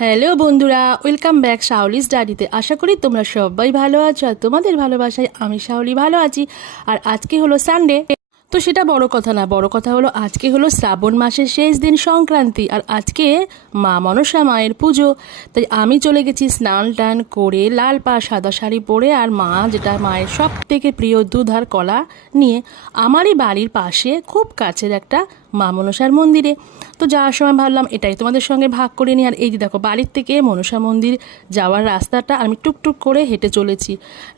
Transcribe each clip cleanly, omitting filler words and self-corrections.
Hello বন্ধুরা, welcome back শাওলিস ডায়েরিতে। আশা করি তোমরা সবাই ভালো আছো আর তোমাদের ভালোবাসায় আমি শাওলি ভালো আছি। আর আজকে হলো সানডে, তো সেটা বড় কথা না, বড় কথা হলো আজকে হলো শ্রাবণ মাসের শেষ দিন সংক্রান্তি, আর আজকে মা মনসা মায়ের পুজো। তাই আমি চলে গেছি স্নান টান করে, লাল পা সাদা শাড়ি পরে, আর মা যেটা মায়ের সব থেকে প্রিয় দুধ আর কলা নিয়ে আমারই বাড়ির পাশে খুব কাছের একটা মা মনসার মন্দিরে। তো যাওয়ার সময় ভাবলাম এটাই তোমাদের সঙ্গে ভাগ করে নিই। আর এই যে দেখো, বাড়ির থেকে মনসা মন্দির যাওয়ার রাস্তাটা আমি টুকটুক করে হেঁটে চলেছি।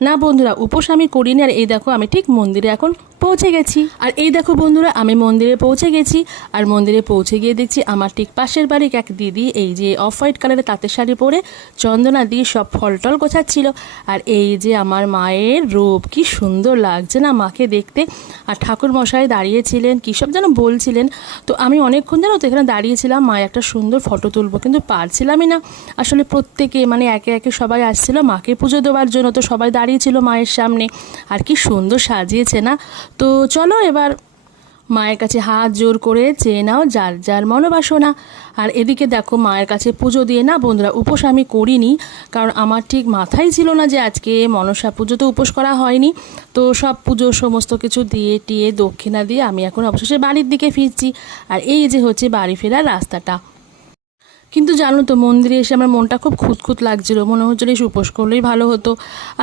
না বন্ধুরা, উপোস আমি করিনি। আর এই দেখো, আমি ঠিক মন্দিরে এখন পৌঁছে গেছি। আর এই দেখো বন্ধুরা, আমি মন্দিরে পৌঁছে গেছি। আর মন্দিরে পৌঁছে গিয়ে দেখছি আমার ঠিক পাশের বাড়ির এক দিদি এই যে অফ হোয়াইট কালারের তাঁতের শাড়ি পরে চন্দনা দিয়ে সব ফল টল গোছাচ্ছিল। আর এই যে আমার মায়ের রূপ, কি সুন্দর লাগছে না মাকে দেখতে। আর ঠাকুর মশাই দাঁড়িয়েছিলেন, কী সব যেন বলছিলেন। তো আমি অনেকক্ষণ যেন তো এখানে দাঁড়িয়েছিলাম, মায়ের একটা সুন্দর ফটো তুলবো, কিন্তু পারছিলামই না। আসলে প্রত্যেকে মানে একে একে সবাই আসছিল মাকে পুজো দেওয়ার জন্য, তো সবাই দাঁড়িয়েছিল মায়ের সামনে। আর কি সুন্দর সাজিয়েছে না। তো চলো এবার মায়ের কাছে হাত জোর করে চেয়ে নাও যার যার মনোবাসনা। আর এদিকে দেখো, মায়ের কাছে পুজো দিয়ে, না বন্ধুরা উপোস আমি করিনি, কারণ আমার ঠিক মাথায় ছিল না যে আজকে মনসা পুজোতে উপোস করা হয়নি। তো সব পুজো সমস্ত কিছু দিয়ে টিয়ে দক্ষিণা দিয়ে আমি এখন অবশেষে বাড়ির দিকে ফিরছি। আর এই যে হচ্ছে বাড়ি ফেরার রাস্তাটা। কিন্তু জানো তো, মন্দিরে এসে আমার মনটা খুব খুঁতখুত লাগছিল, মনে হচ্ছিল এই উপোস করলেই ভালো হতো।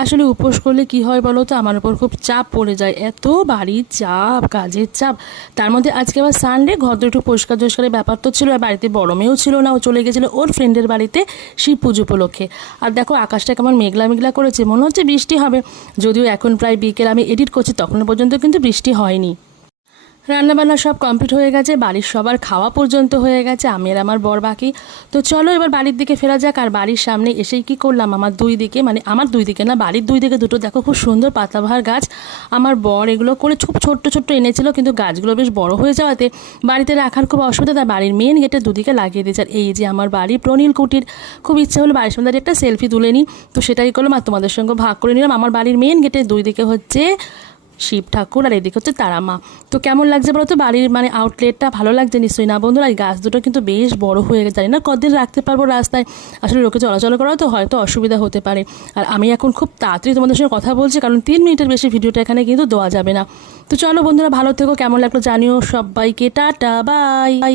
আসলে উপোস করলে কি হয় বলো তো, আমার উপর খুব চাপ পড়ে যায়, এত বাড়ির চাপ, কাজের চাপ। তার মধ্যে আজকে আবার সানডে, ঘর একটু পরিষ্কার টরিষ্কারের ব্যাপার তো ছিল। আর বাড়িতে বড় মেয়েও ছিল না, ও চলে গেছিলো ওর ফ্রেন্ডের বাড়িতে শিব পুজো উপলক্ষে। আর দেখো আকাশটা কেমন মেঘলা মেঘলা করেছে, মনে হচ্ছে বৃষ্টি হবে। যদিও এখন প্রায় বিকেল, আমি এডিট করছি তখনও পর্যন্ত কিন্তু বৃষ্টি হয়নি। রান্নাবান্না সব কমপ্লিট হয়ে গেছে, বাড়ির সবার খাওয়া পর্যন্ত হয়ে গেছে, আমি আর আমার বর বাকি। তো চলো এবার বাড়ির দিকে ফেরা যাক। আর বাড়ির সামনে এসেই কি করলাম, আমার দুই দিকে, মানে আমার দুই দিকে না, বাড়ির দুই দিকে দুটো দেখো খুব সুন্দর পাতাবাহার গাছ। আমার বর এগুলো করে খুব ছোট্ট ছোট্ট এনেছিল, কিন্তু গাছগুলো বেশ বড় হয়ে যাওয়াতে বাড়িতে রাখার খুব অসুবিধা, তাই বাড়ির মেন গেটের দুদিকে লাগিয়ে দিয়েছে। আর এই যে আমার বাড়ি প্রনীল কুটির, খুব ইচ্ছা হলো বাড়ির সামনে একটা সেলফি তুলে নিই, তো সেটাই করলাম আর তোমাদের সঙ্গে ভাগ করে নিলাম। আমার বাড়ির মেন গেটের দুই দিকে হচ্ছে শিব ঠাকুর, আর এদিকে হচ্ছে তারা মা। তো কেমন লাগছে বলো তো বাড়ির মানে আউটলেটটা, ভালো লাগছে নিশ্চয়ই না বন্ধুরা? এই গাছ দুটো কিন্তু বেশ বড় হয়ে গেছে, জানি না কতদিন রাখতে পারবো রাস্তায়, আসলে লোকে চলাচল করাও তো হয়তো অসুবিধা হতে পারে। আর আমি এখন খুব তাড়াতাড়ি তোমাদের সঙ্গে কথা বলছি, কারণ 3 মিনিটের বেশি ভিডিওটা এখানে কিন্তু দেওয়া যাবে না। তো চলো বন্ধুরা, ভালো থেকো, কেমন লাগলো জানিও, সবাইকে টাটা বাই।